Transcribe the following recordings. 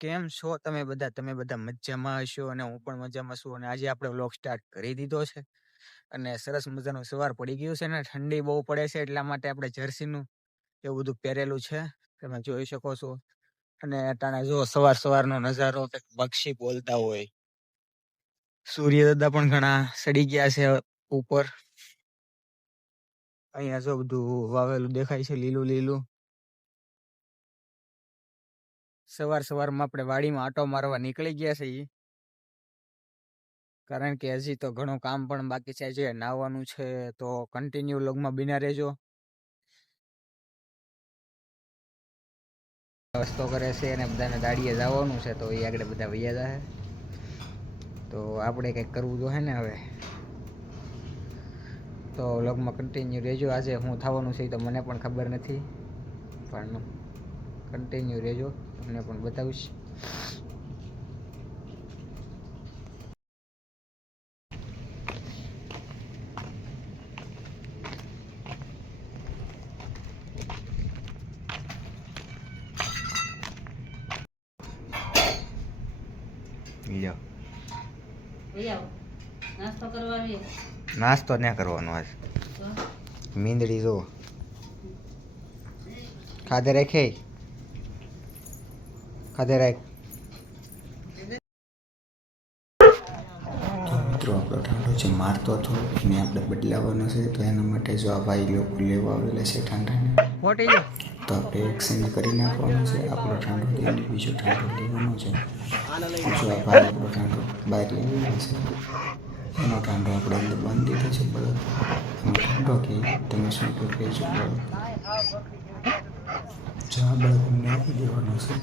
કેમ છો તમે બધા મજામાં હશો અને હું પણ મજામાં છું અને આજે આપણે વ્લોગ સ્ટાર્ટ કરી દીધો છે અને સરસ મજાનું સવાર પડી ગયું છે ને ઠંડી બહુ પડે છે એટલા માટે આપણે જર્સીનું એવું બધું પહેરેલું છે તમે જોઈ શકો છો અને અટાણે જો સવારનો નજારો પક્ષી બોલતા હોય સૂર્ય દાદા પણ ઘણા સડી ગયા છે ઉપર અહીંયા જો બધું વાવેલું દેખાય છે લીલું સવારમાં આપણે વાડીમાં આટો મારવા નીકળી ગયા છીએ કારણ કે હજી તો ઘણું કામ પણ બાકી છે જે નાહવાનું છે તો કન્ટિન્યુ લોગમાં બિના રહેજો રસ્તો કરે છે અને બધાને દાડીએ જવાનું છે તો એ આગળ બધા વૈયા જાય તો આપણે કંઈક કરવું તો હે ને હવે તો લોગમાં કન્ટિન્યુ રહેજો આજે શું થવાનું છે તો મને પણ ખબર નથી પણ કન્ટિન્યુ રહેજો તમને પણ બતાવીશ નાસ્તો ના કરવાનો આજ મીંદડી જો ખાધે રાખ મિત્રો આપણો ઠંડો જે મારતો હતો એને આપણે બદલાવવાનો છે તો એના માટે જો આ ભાઈ લોકો લેવા આવેલા છે ઠંડાને તો આપણે એક્સચેન્જ કરી નાખવાનું છે આપણો ઠંડો લઈને બીજો ઠંડો લેવાનો છે જો આ ભાઈ આપણો ઠંડો બહાર લઈ ગયો છે એનો ઠંડો આપણે અંદર બાંધી દીધો છે બળદ એનો ઠંડો કે તમે શું તો કહેજો બળદ જો આ બળદ અમને આપી દેવાનો છે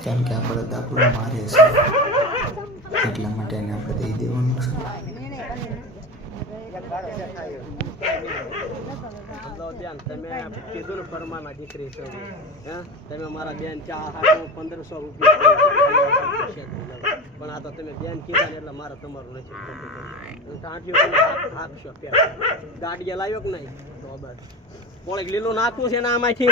કારણ કે આ બળદ આપણો મારે છે એટલા માટે એને આપણે દઈ દેવાનું છે તમે કીધું ને પરમાના દીકરી છો તમે મારા બેન 1500 રૂપિયા પણ આ તો તમે બેન કીધા ને એટલે મારે તમારું નથી આપશો ગાડીએ લાવ્યો કે નહીં તો બસ પોળે લીલું નાખવું છે ને આમાંથી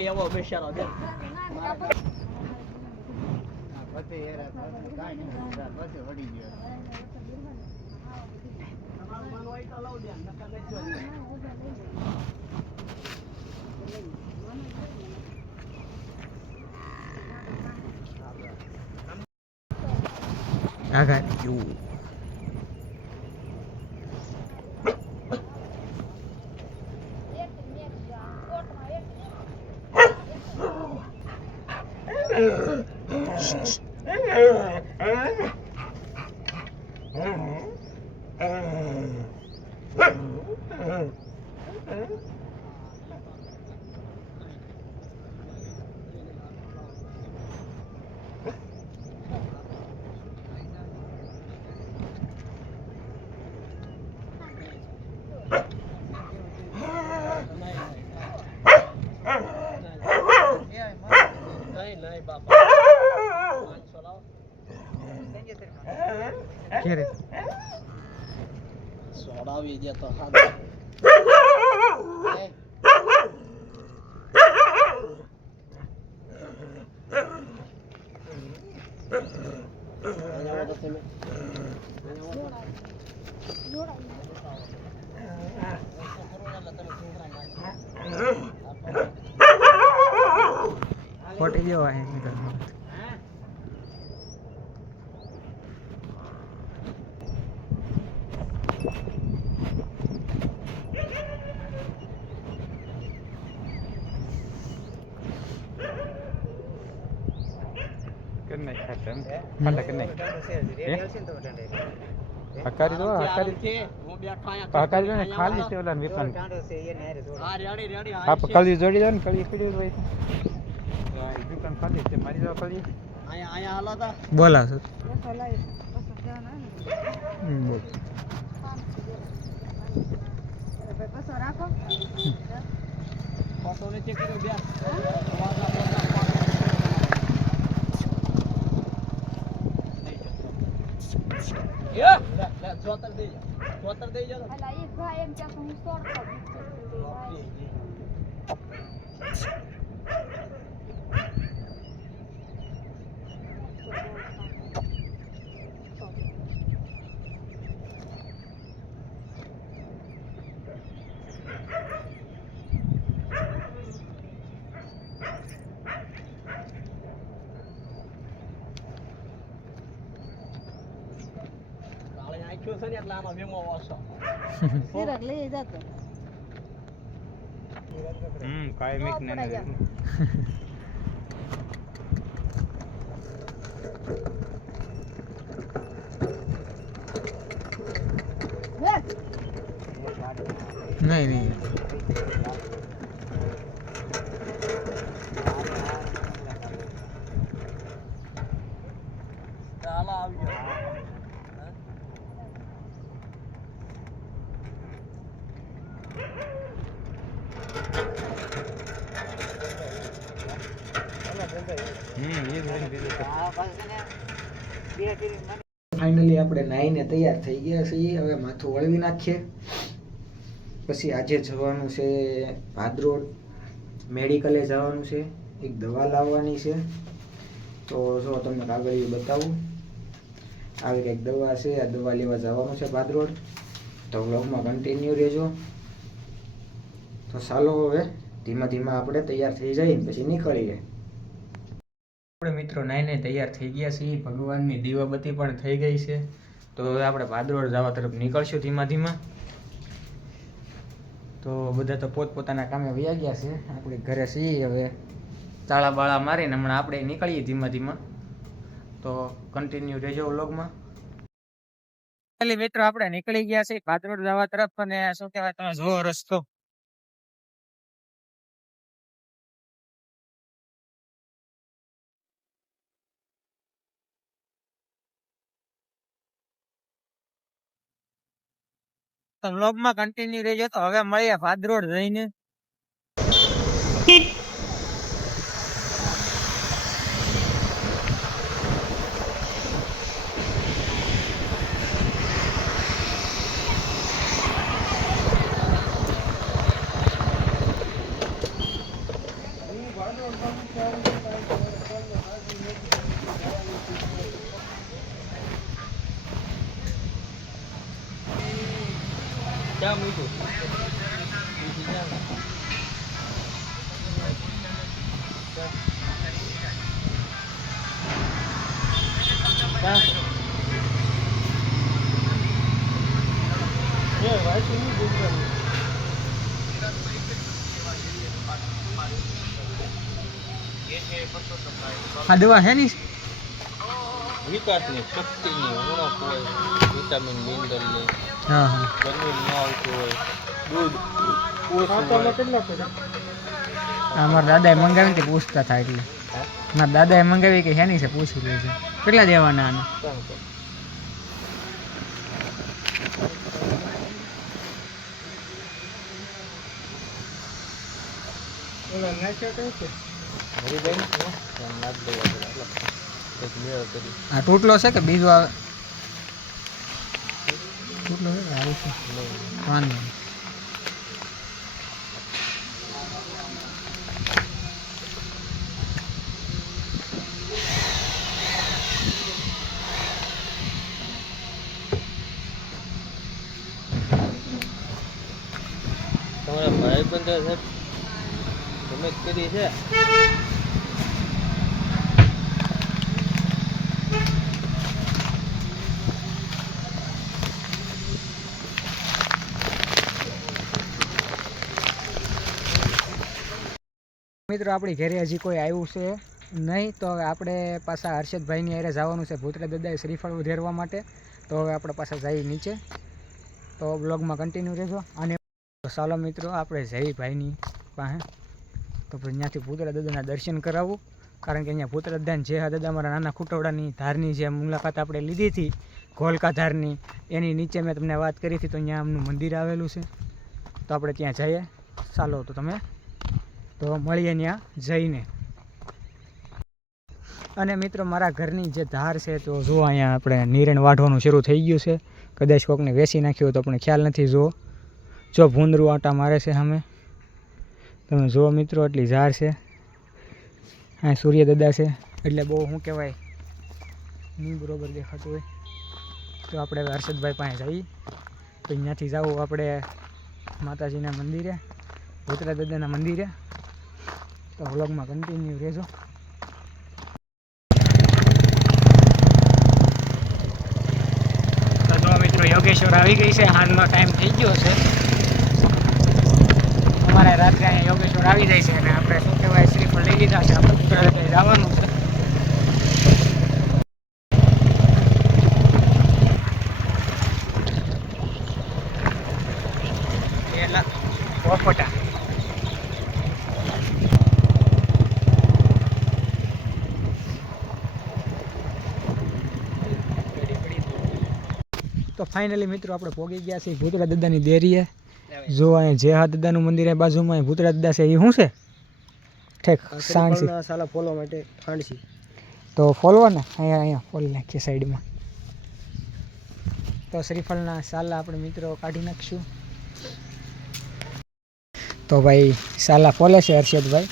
એવો બેસારો દે I got you. Quiere. સોડાવી દે તો ફોટી ગયો હે Kena khatam khala kena hakari do hakari hakari ne khali se ola weapon ready આપ કળી જોડી દો ને કળી પડી હોય દુકાન ખાલી છે મારી દવા ખાલી અહીંયા હાલો તા બોલા સર ફોટો ને ચેક કર્યો બે ચોતર દઈ જાઓ અલા એ ભાઈ એમ કે હું સોર કાલે આખ્યો છે ને એટલે આનો વેમો વાસો સિરક લઈ જતો કાઈ મિક ને નહીં નહીં ચાલો આવી ગયો ફાઇનલી આપણે નાહીને તૈયાર થઈ ગયા છીએ. હવે માથું વળવી નાખીએ. પછી આજે જવાનું છે ભાદરોડ મેડિકલે જવાનું છે, એક દવા લાવવાની છે. તો જો તમને કાગળિયું બતાવું. આવી કંઈક દવા છે, આ દવા લેવા જવાનું છે ભાદરોડ. તો વ્લોગમાં કન્ટિન્યુ રહેજો. તો ચાલો હવે ધીમા ધીમા આપણે તૈયાર થઈ જઈએ પછી નીકળીએ. આપણે મિત્રો નાઈને તૈયાર થઈ ગયા છીએ. ભગવાનની દીવાબત્તી પણ થઈ ગઈ છે. તો હવે આપણે ભાદરોડ જવા તરફ નીકળશું ધીમા ધીમા. તો બધા તો પોતપોતાના કામે વયા ગયા છે. આપણે ઘરે છીએ હવે તાળા બાળા મારીને હમણાં આપણે નીકળીએ ધીમા ધીમા. તો કન્ટિન્યુ રહેજો વ્લોગમાં. મિત્રો આપણે નીકળી ગયા છીએ ભાદરોડ જવા તરફ. અને શું કહેવાય તમે જોવો રસ્તો. તો વ્લોગમાં કન્ટિન્યુ રહેજો. તો હવે મળીએ ભાદરોડ જઈને. ક્યાં મૂક્યું આ દવા છે ની વિકાસની શક્તિની ઉણપ હોય, વિટામિન મિનરલની હા હા ગરમી ન આવતું હોય, દૂધ મારા દાદાએ મંગાવી ને પૂછતા થાય એટલે મારા દાદાએ મંગાવી કે હેની છે પૂછી લે છે. કેટલા દેવાના આને? આ ટોટલો છે કે બીજો આવે? ટોટલો છે આવે છે વાંધો નહીં. તમારા ભાઈ બંધ સાહેબ તમે કરી છે મિત્રો આપણી ઘરે હજી કોઈ આવ્યું છે નહીં. તો હવે આપણે પાછા હર્ષદભાઈની હારે જવાનું છે ભૂતરા દાદાએ શ્રીફળ ઉધેરવા માટે. તો હવે આપણે પાછા જઈએ નીચે. તો બ્લોગમાં કન્ટિન્યુ રહેજો. અને ચાલો મિત્રો આપણે જઈ ભાઈની પાસે. તો પછી ત્યાંથી ભૂતળા દાદાના દર્શન કરાવું, કારણ કે અહીંયા ભૂતળા દાદાને જે હા દાદા અમારા નાના ખુટવડાની ધારની જે મુલાકાત આપણે લીધી હતી ઘોલકા ધારની, એની નીચે મેં તમને વાત કરી હતી, તો અહીંયા આમનું મંદિર આવેલું છે. તો આપણે ત્યાં જઈએ. ચાલો તો તમે તો મળીએ ત્યાં જઈને. અને મિત્રો મારા ઘરની જે ધાર છે તો જો અહીંયા આપણે નીરણ વાઢવાનું શરૂ થઈ ગયું છે. કદાચ કોકને વેચી નાખ્યું હોય તો આપણે ખ્યાલ નથી. જો ભૂંદરું આટા મારે છે સામે, તમે જુઓ મિત્રો, એટલી ઝાડ છે. હા સૂર્ય દાદા છે એટલે બહુ શું કહેવાય નહીં બરોબર દેખાતું હોય. તો આપણે હવે હર્ષદભાઈ પાસે જઈએ. તો અહીંયાથી જવું આપણે માતાજીના મંદિરે, ભૂતળા દાદાના મંદિરે. તો વ્લોગમાં કન્ટિન્યુ રહેજો. તો જો મિત્રો યોગેશ્વર આવી ગઈ છે, હાલનો ટાઈમ થઈ ગયો છે. અમારે રાત્રે અહીંયા યોગેશ્વર આવી જાય છે અને આપણે શું કહેવાય શ્રીફળ લઈ લીધા છે. આપણે ભૂતળા દાદા જવાનું છે. પોપટા તો ફાઇનલી મિત્રો આપણે પહોંચી ગયા છીએ ભૂતળા દાદાની દેરીએ. જો અહીંયા જે હા દાદાનું મંદિર બાજુમાં ભૂતળા દાદા છે એ શું છે ઠેક સાણસી સાલા ફોલવા માટે ખાંડસી. તો ફોલવા ને અહીંયા ફોલી નાખીએ સાઈડમાં. તો શ્રીફળના સાલા આપણે મિત્રો કાઢી નાખીશું. તો ભાઈ સાલા ફોલે છે હર્ષદભાઈ.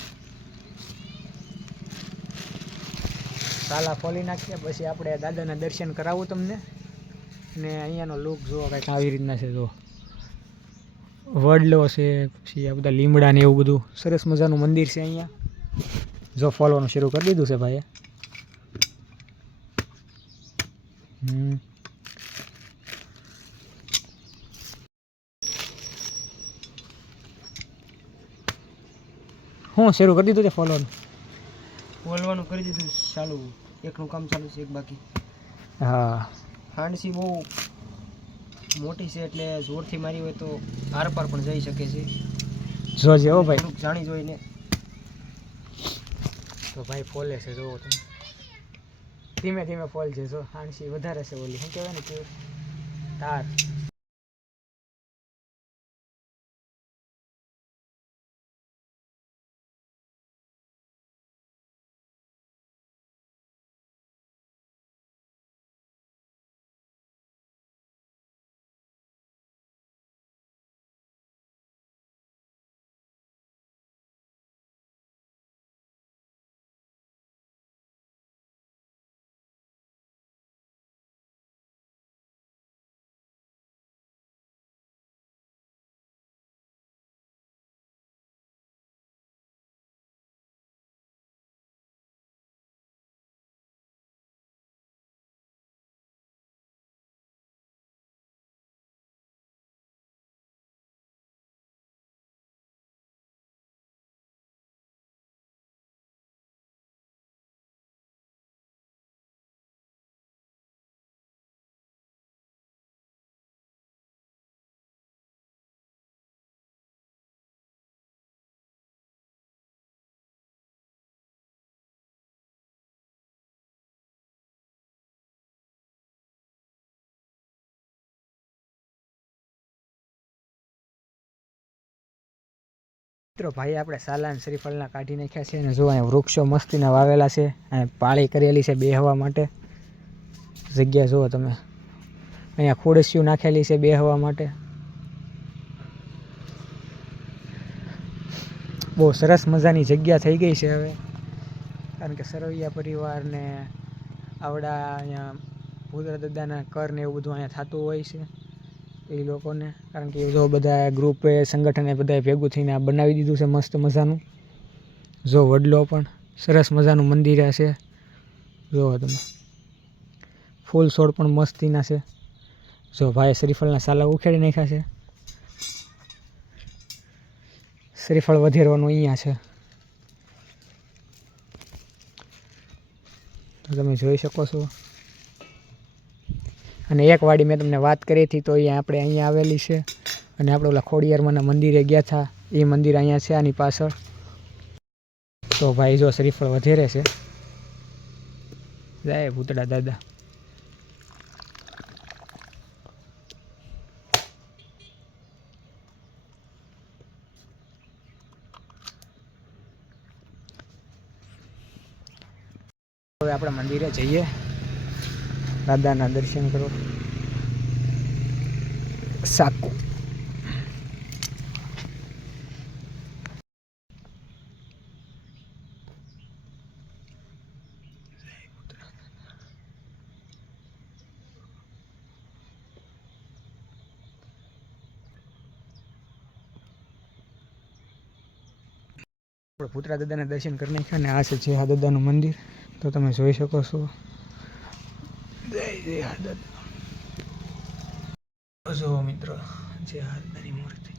સાલા ફોલી નાખીએ પછી આપણે દાદાના દર્શન કરાવું તમને. ને અહીંયાનો લુક જુઓ કંઈક આવી રીતના છે. જો વડલો છે, પછી આ બધા લીમડા ને એવું બધું સરસ મજાનું મંદિર છે અહીંયા. જો ફોલવાનું શરૂ કરી દીધું છે ભાઈએ. હું શરૂ કરી દીધું છે ફોલવાનું કરી દીધું ચાલુ. એકનું કામ ચાલુ છે, એક બાકી. હા ખાંડસી બહુ મોટી છે એટલે જોરથી મારી હોય તો આર પાર પણ જઈ શકે છે. જોજે હો ભાઈ, થોડુંક જાણી જોઈને. તો ભાઈ ફોલે છે જોવો તમે, ધીમે ધીમે ફોલ છે. જો હાંસી વધારે છે, ઓલી શું કહેવાય ને કે તાર. મિત્રો ભાઈ આપણે સાલાન શ્રીફળના કાઢી નાખ્યા છે. અને જો અહીંયા વૃક્ષો મસ્તીના વાવેલા છે, અહીંયા પાળી કરેલી છે બેહવા માટે. જગ્યા જુઓ તમે, અહીંયા ખોડસીઓ નાખેલી છે બેહવા માટે. બહુ સરસ મજાની જગ્યા થઈ ગઈ છે હવે, કારણ કે સરવૈયા પરિવારને આવડા અહીંયા ભૂતળા દાદાના કર ને એવું બધું અહીંયા થતું હોય છે એ લોકોને. કારણ કે જો બધા ગ્રુપે સંગઠને બધાએ ભેગું થઈને આ બનાવી દીધું છે મસ્ત મજાનું. જો વડલો પણ સરસ મજાનું મંદિર છે. જુઓ તમે, ફૂલ છોડ પણ મસ્તીના છે. જો ભાઈ શ્રીફળના સાલા ઉખેડી નાખ્યા છે. શ્રીફળ વધેરવાનું અહીંયા છે, તો તમે જોઈ શકો છો. અને એક વાડી મેં તમને વાત કરી હતી તો અહીંયા આવેલી છે. અને આપણે ઓલા ખોડિયારમાંના મંદિરે ગયા હતા, એ મંદિર અહીંયા છે આની પાછળ. તો ભાઈ જો શ્રીફળ વધેરે છે. જાય ભૂતડા દાદા. હવે આપણે મંદિરે જઈએ, દાદાના દર્શન કરો. સાકુ આપણે ભૂતરા દાદાના દર્શન કરી નાખ્યા ને આ છે જે આ દાદાનું મંદિર. તો તમે જોઈ શકો છો. જય આ દાદા. જો મિત્રો જે આ દાદાની મૂર્તિ.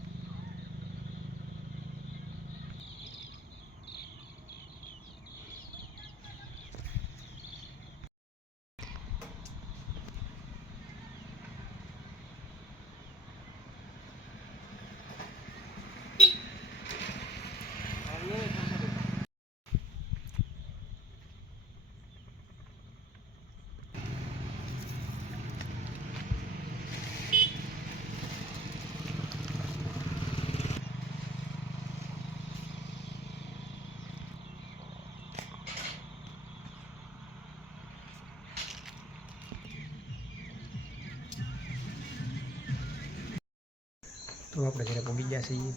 તો આપણે ઘરે પહોંચી ગયા છીએ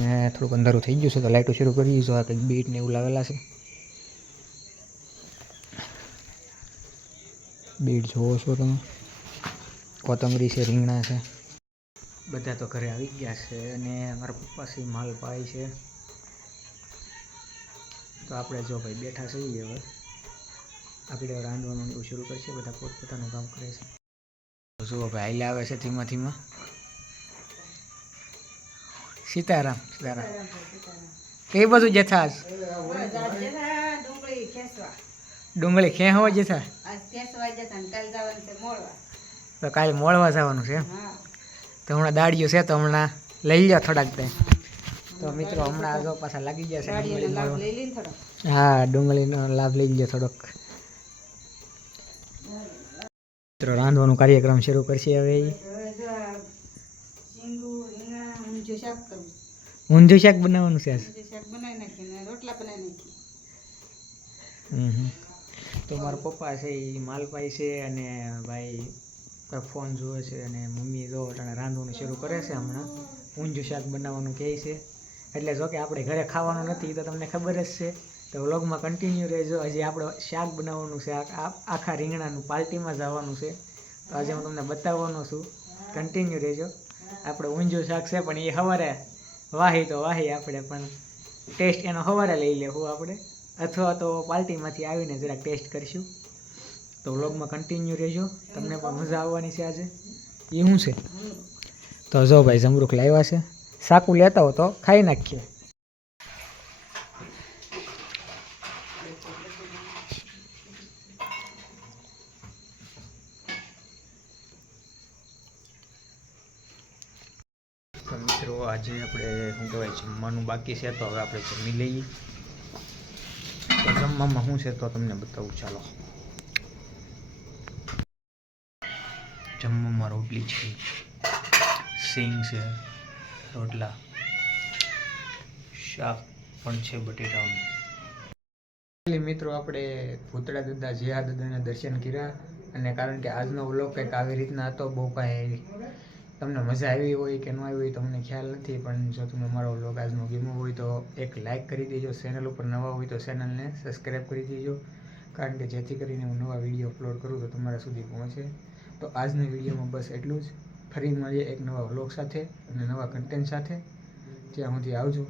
ને થોડુંક અંધારું થઈ ગયું છે તો લાઇટો શરૂ કરી જો આ કંઈક બીટ ને એવું લાવેલા છે. બીટ જોવો છો તમે, કોથમરી છે, રીંગણા છે, બધા તો ઘરે આવી ગયા છે અને મારા પપ્પા છે માલ પાય છે. તો આપણે જો ભાઈ બેઠા છીએ હવે આપણે રાંધવાનું એવું શરૂ કરશે. બધા પોતપોતાનું કામ કરે છે. જુઓ ભાઈ આઈલા આવે છે ધીમા ધીમા. સીતારામ સીતારામ. કઈ બાજુ જથા? ડુંગળી ખેંચવા જથા. તો કાલે મોળવા જવાનું છે. તો હમણાં દાડિયું છે તો હમણાં લઈ લો થોડાક ટાઈમ. તો મિત્રો હમણાં આગળ પાછા લાગી ગયા છે. હા ડુંગળીનો લાભ લઈ લો થોડોક. મિત્રો રાંધવાનું કાર્યક્રમ શરૂ કરશે હવે. ઊંધિયું શાક બનાવવાનું છે. તો મારા પપ્પા છે એ માલપાઈ છે અને ભાઈ ફોન જોવે છે અને મમ્મી જો અટાણે રાંધવાનું શરૂ કરે છે. હમણાં ઊંધિયું શાક બનાવવાનું કહે છે. એટલે જો કે આપણે ઘરે ખાવાનું નથી તો તમને ખબર જ છે. તો વ્લોગમાં કન્ટિન્યુ રહેજો. હજી આપણે શાક બનાવવાનું છે. આખા રીંગણાનું પાર્ટીમાં જવાનું છે. તો આજે હું તમને બતાવવાનો છું. કન્ટિન્યુ રહેજો. આપણે ઊંધિયું શાક છે પણ એ સવારે વાહી તો વાહી આપણે પણ ટેસ્ટ એનો સવારે લઈ લેવું આપણે, અથવા તો પાર્ટીમાંથી આવીને જરાક ટેસ્ટ કરીશું. તો વ્લોગમાં કન્ટિન્યુ રહેજો. તમને પણ મજા આવવાની છે આજે. એ શું છે? તો જો ભાઈ જમરૂખ લાવ્યા છે. સાકું લેતા હો તો ખાઈ નાખીએ. તો મિત્રો આજે આપણે શું કહેવાય જમવાનું બાકી છે તો હવે આપણે જમી લઈએ. તો જમવામાં શું છે તો તમને બતાવું ચાલો. જમવામાં રોટલી છે, સિંગ છે, રોટલા, શાક પણ છે બટેટાનું. મિત્રો આપણે ભૂતળા દાદા જેહા દાદાના દર્શન કર્યા અને કારણ કે આજનો વ્લોગ કંઈક આવી રીતના હતો. બહુ કાંઈ તમને મજા આવી હોય કે ન આવી હોય તમને ખ્યાલ નથી, પણ જો તમને મારો વ્લોગ આજનો ગમ્યો હોય તો એક લાઇક કરી દેજો. ચેનલ ઉપર નવા હોય તો ચેનલને સબસ્ક્રાઈબ કરી દેજો, કારણ કે જેથી કરીને હું નવા વિડીયો અપલોડ કરું તો તમારા સુધી પહોંચે. તો આજના વિડીયોમાં બસ એટલું જ. ફરી મળીએ એક નવા વ્લોગ સાથે અને નવા કન્ટેન્ટ સાથે. ત્યાં સુધી આવજો.